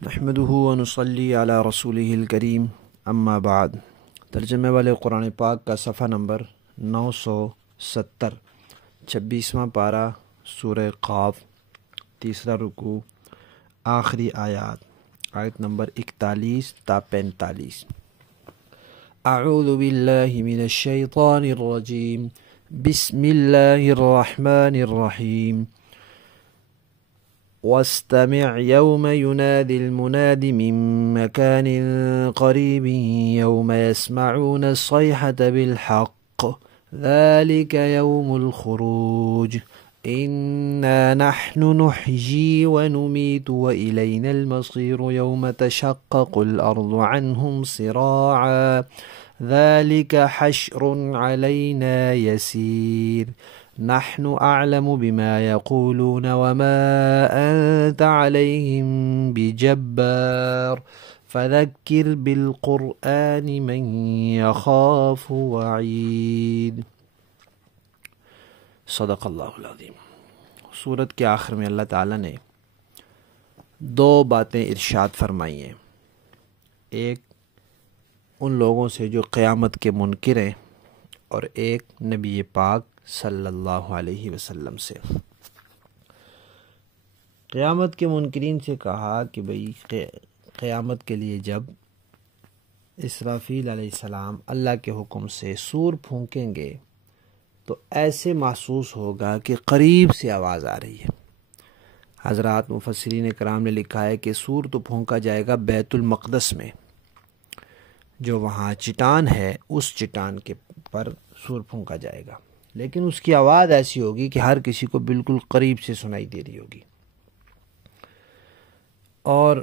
نحمده ونصلي علی رسولہ الکریم اما بعد۔ ترجمے والے قرآن پاک کا صفحہ نمبر 970، 26واں پارہ، سورہ قاف، تیسرا رکوع، آخری آیات، آیت نمبر 41 تا 45۔ اعوذ باللہ من الشیطان الرجیم، بسم اللہ الرحمن الرحیم۔ واستمع يوم ينادي المناد من مكان قريب يوم يسمعون الصيحة بالحق ذلك يوم الخروج إنا نحن نحيي ونميت وإلينا المصير يوم تشقق الأرض عنهم صراعا ذلك حشر علينا يسير نحن أعلم بما يقولون وما أنت عليهم بجبار فذكر بالقرآن من يخاف وعيد۔ صدق اللہ العظیم۔ سورت کے آخر میں اللہ تعالیٰ نے دو باتیں ارشاد فرمائی ہیں، ایک ان لوگوں سے جو قیامت کے منکر ہیں اور ایک نبی پاک صلی اللہ علیہ وسلم سے۔ قیامت کے منکرین سے کہا کہ بھئی قیامت کے لیے جب اسرافیل علیہ السلام اللہ کے حکم سے سور پھونکیں گے تو ایسے محسوس ہوگا کہ قریب سے آواز آ رہی ہے۔ حضرات مفسرین کرام نے لکھا ہے کہ سور تو پھونکا جائے گا بیت المقدس میں، جو وہاں چٹان ہے اس چٹان کے پر سور پھونکا جائے گا، لیکن اس کی آواز ایسی ہوگی کہ ہر کسی کو بالکل قریب سے سنائی دے رہی ہوگی۔ اور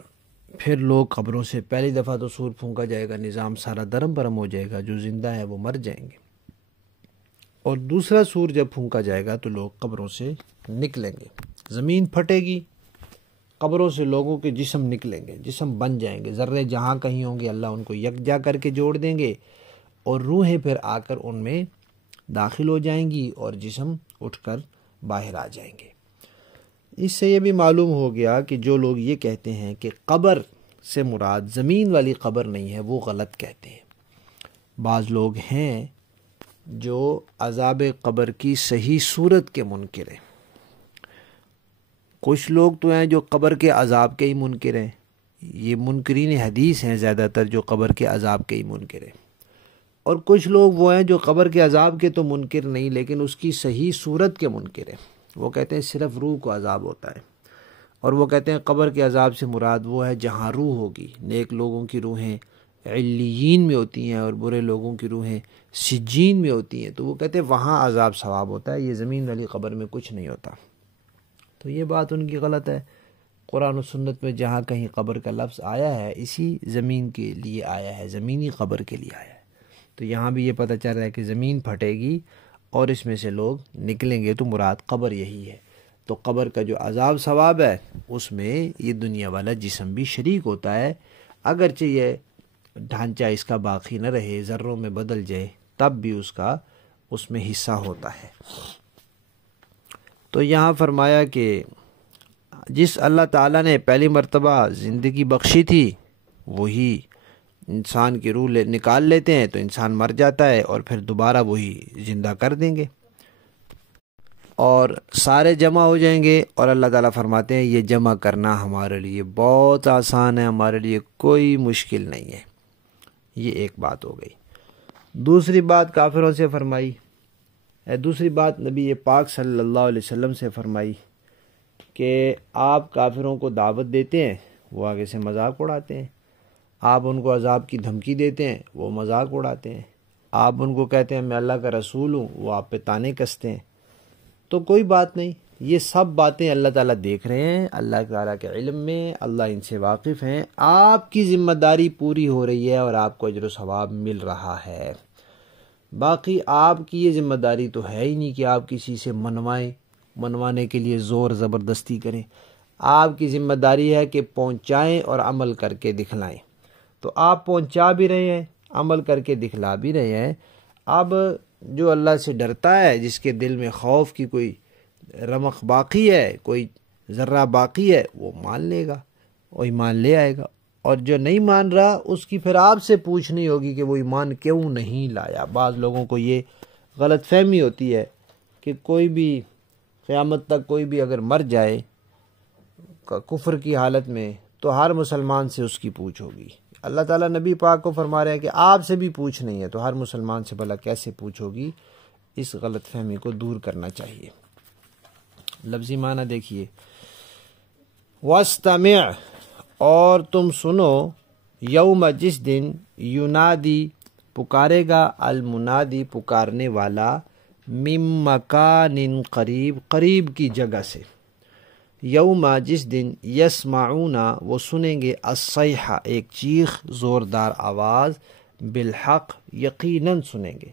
پھر لوگ قبروں سے پہلی دفعہ تو سور پھونکا جائے گا، نظام سارا درم برم ہو جائے گا، جو زندہ ہے وہ مر جائیں گے، اور دوسرا سور جب پھونکا جائے گا تو لوگ قبروں سے نکلیں گے، زمین پھٹے گی، قبروں سے لوگوں کے جسم نکلیں گے، جسم بن جائیں گے، ذرے جہاں کہیں ہوں گے اللہ ان کو یکجا کر کے جوڑ دیں گے، اور روحیں پھر آ کر ان میں داخل ہو جائیں گی اور جسم اٹھ کر باہر آ جائیں گے۔ اس سے یہ بھی معلوم ہو گیا کہ جو لوگ یہ کہتے ہیں کہ قبر سے مراد زمین والی قبر نہیں ہے، وہ غلط کہتے ہیں۔ بعض لوگ ہیں جو عذاب قبر کی صحیح صورت کے منکر ہیں، کچھ لوگ تو ہیں جو قبر کے عذاب کے ہی منکر ہیں، یہ منکرین حدیث ہیں زیادہ تر جو قبر کے عذاب کے ہی منکر ہیں، اور کچھ لوگ وہ ہیں جو قبر کے عذاب کے تو منکر نہیں لیکن اس کی صحیح صورت کے منکر ہیں۔ وہ کہتے ہیں صرف روح کو عذاب ہوتا ہے، اور وہ کہتے ہیں قبر کے عذاب سے مراد وہ ہے جہاں روح ہوگی، نیک لوگوں کی روحیں علیین میں ہوتی ہیں اور برے لوگوں کی روحیں سجین میں ہوتی ہیں، تو وہ کہتے ہیں وہاں عذاب ثواب ہوتا ہے، یہ زمین والی قبر میں کچھ نہیں ہوتا۔ تو یہ بات ان کی غلط ہے۔ قرآن و سنت میں جہاں کہیں قبر کا لفظ آیا ہے اسی زمین کے لیے آیا ہے، زمینی قبر کے لیے آیا ہے، تو یہاں بھی یہ پتہ چل رہا ہے کہ زمین پھٹے گی اور اس میں سے لوگ نکلیں گے، تو مراد قبر یہی ہے۔ تو قبر کا جو عذاب ثواب ہے اس میں یہ دنیا والا جسم بھی شریک ہوتا ہے، اگرچہ یہ ڈھانچہ اس کا باقی نہ رہے، ذروں میں بدل جائے، تب بھی اس میں حصہ ہوتا ہے۔ تو یہاں فرمایا کہ جس اللہ تعالیٰ نے پہلی مرتبہ زندگی بخشی تھی وہی انسان کی روح نکال لیتے ہیں تو انسان مر جاتا ہے، اور پھر دوبارہ وہی زندہ کر دیں گے اور سارے جمع ہو جائیں گے، اور اللہ تعالیٰ فرماتے ہیں یہ جمع کرنا ہمارے لیے بہت آسان ہے، ہمارے لیے کوئی مشکل نہیں ہے۔ یہ ایک بات ہو گئی۔ دوسری بات کافروں سے فرمائی، دوسری بات نبی پاک صلی اللہ علیہ وسلم سے فرمائی کہ آپ کافروں کو دعوت دیتے ہیں، وہ آگے سے مذاق اڑاتے ہیں، آپ ان کو عذاب کی دھمکی دیتے ہیں، وہ مذاق اڑاتے ہیں، آپ ان کو کہتے ہیں میں اللہ کا رسول ہوں، وہ آپ پہ تانے کستے ہیں۔ تو کوئی بات نہیں، یہ سب باتیں اللہ تعالیٰ دیکھ رہے ہیں، اللہ تعالیٰ کے علم میں، اللہ ان سے واقف ہیں، آپ کی ذمہ داری پوری ہو رہی ہے اور آپ کو اجر و ثواب مل رہا ہے۔ باقی آپ کی یہ ذمہ داری تو ہے ہی نہیں کہ آپ کسی سے منوانے کے لیے زور زبردستی کریں، آپ کی ذمہ داری ہے کہ پہنچائیں اور عمل کر کے دکھلائیں۔ تو آپ پہنچا بھی رہے ہیں، عمل کر کے دکھلا بھی رہے ہیں۔ اب جو اللہ سے ڈرتا ہے، جس کے دل میں خوف کی کوئی رمق باقی ہے، کوئی ذرہ باقی ہے، وہ مان لے گا، وہ ایمان لے آئے گا، اور جو نہیں مان رہا اس کی پھر آپ سے پوچھنی ہوگی کہ وہ ایمان کیوں نہیں لایا۔ بعض لوگوں کو یہ غلط فہمی ہوتی ہے کہ کوئی بھی قیامت تک کوئی بھی اگر مر جائے کفر کی حالت میں تو ہر مسلمان سے اس کی پوچھ ہوگی۔ اللہ تعالیٰ نبی پاک کو فرما رہے ہیں کہ آپ سے بھی پوچھ نہیں ہے تو ہر مسلمان سے بھلا کیسے پوچھ ہوگی؟ اس غلط فہمی کو دور کرنا چاہیے۔ لفظی معنی دیکھیے، وَاسْتَمِعْ، اور تم سنو، یوم، جس دن، ینادی، پکارے گا، المنادی، پکارنے والا، من مکان قریب، قریب کی جگہ سے، یوم، جس دن، یسمعون، وہ سنیں گے، الصیحہ، ایک چیخ، زوردار آواز، بالحق، یقیناً سنیں گے،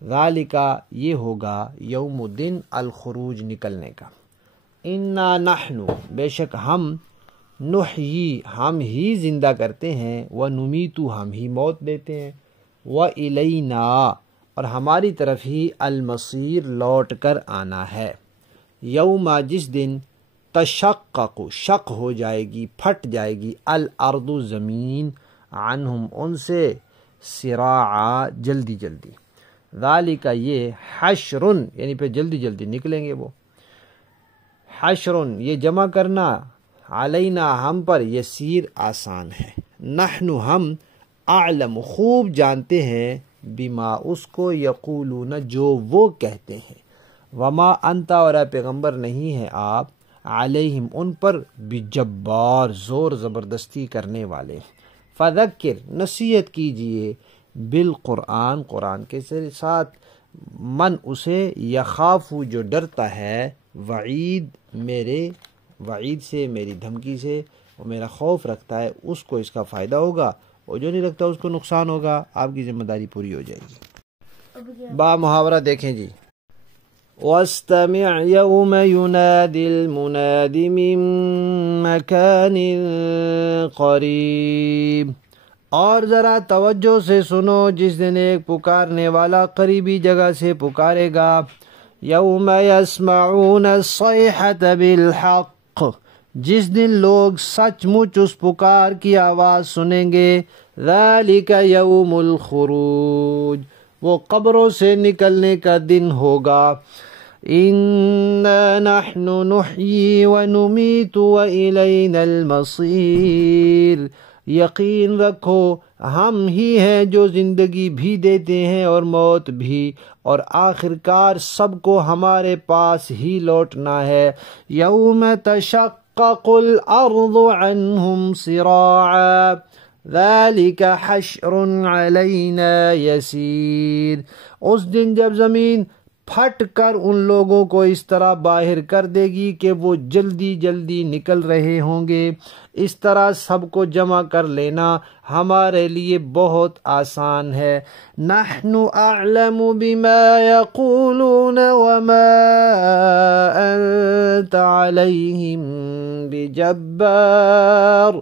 ذالک، یہ ہوگا، یوم، دن، الخروج، نکلنے کا، انا نحن، بے شک ہم، نحیی، ہم ہی زندہ کرتے ہیں، ونمیت، ہم ہی موت دیتے ہیں، والینا، اور ہماری طرف ہی، المصیر، لوٹ کر آنا ہے، یوم، جس دن، تشقق، شق ہو جائے گی، پھٹ جائے گی، الارض، زمین، عنہم، ان سے، سراعا، جلدی جلدی، ذالک، یہ، حشر، یعنی پھر جلدی جلدی نکلیں گے وہ، حشر، یہ جمع کرنا، علینا، ہم پر، یسیر، آسان ہے، نحن، ہم، اعلم، خوب جانتے ہیں، بما، اس کو، یقولون، جو وہ کہتے ہیں، وما انت، اور اے پیغمبر نہیں ہے آپ، علیہم، ان پر، بجبار، زور زبردستی کرنے والے، فذکر، نصیحت کیجئے، بالقرآن، قرآن کے ساتھ، من، اسے، یخاف، جو ڈرتا ہے، وعید، میرے وعید سے، میری دھمکی سے، وہ میرا خوف رکھتا ہے، اس کو اس کا فائدہ ہوگا، اور جو نہیں رکھتا اس کو نقصان ہوگا، آپ کی ذمہ داری پوری ہو جائے گی۔ با محاورہ دیکھیں جی، وَاسْتَمِعْ يَوْمَ يُنَادِ الْمُنَادِ مِن مَّكَانٍ قَرِيبٍ، اور ذرا توجہ سے سنو، جس دن ایک پکارنے والا قریبی جگہ سے پکارے گا، یوم یسمعون الصیحة بالحق، جس دن لوگ سچ مچ اس پکار کی آواز سنیں گے، ذالک یوم الخروج، وہ قبروں سے نکلنے کا دن ہوگا، انا نحن نحیی ونمیت والینا المصیر، یقین رکھو ہم ہی ہیں جو زندگی بھی دیتے ہیں اور موت بھی، اور آخر کار سب کو ہمارے پاس ہی لوٹنا ہے، یوم تشقق الارض عنہم سراعا، ذالک حشر علینا یسیر، اس دن جب زمین پھٹ کر ان لوگوں کو اس طرح باہر کر دے گی کہ وہ جلدی جلدی نکل رہے ہوں گے، اس طرح سب کو جمع کر لینا ہمارے لیے بہت آسان ہے، نحن اعلم بما یقولون وما انت علیہم بجبار،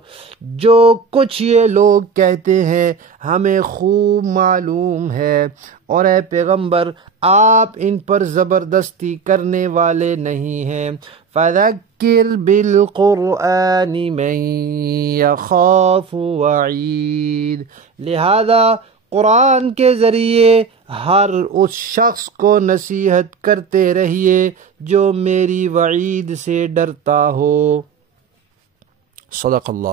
جو کچھ یہ لوگ کہتے ہیں ہمیں خوب معلوم ہے، اور اے پیغمبر آپ ان پر زبردستی کرنے والے نہیں ہیں، فذکر بالقرآن من یخاف وعید، لہذا قرآن کے ذریعے ہر اس شخص کو نصیحت کرتے رہیے جو میری وعید سے ڈرتا ہو۔ صدق اللہ۔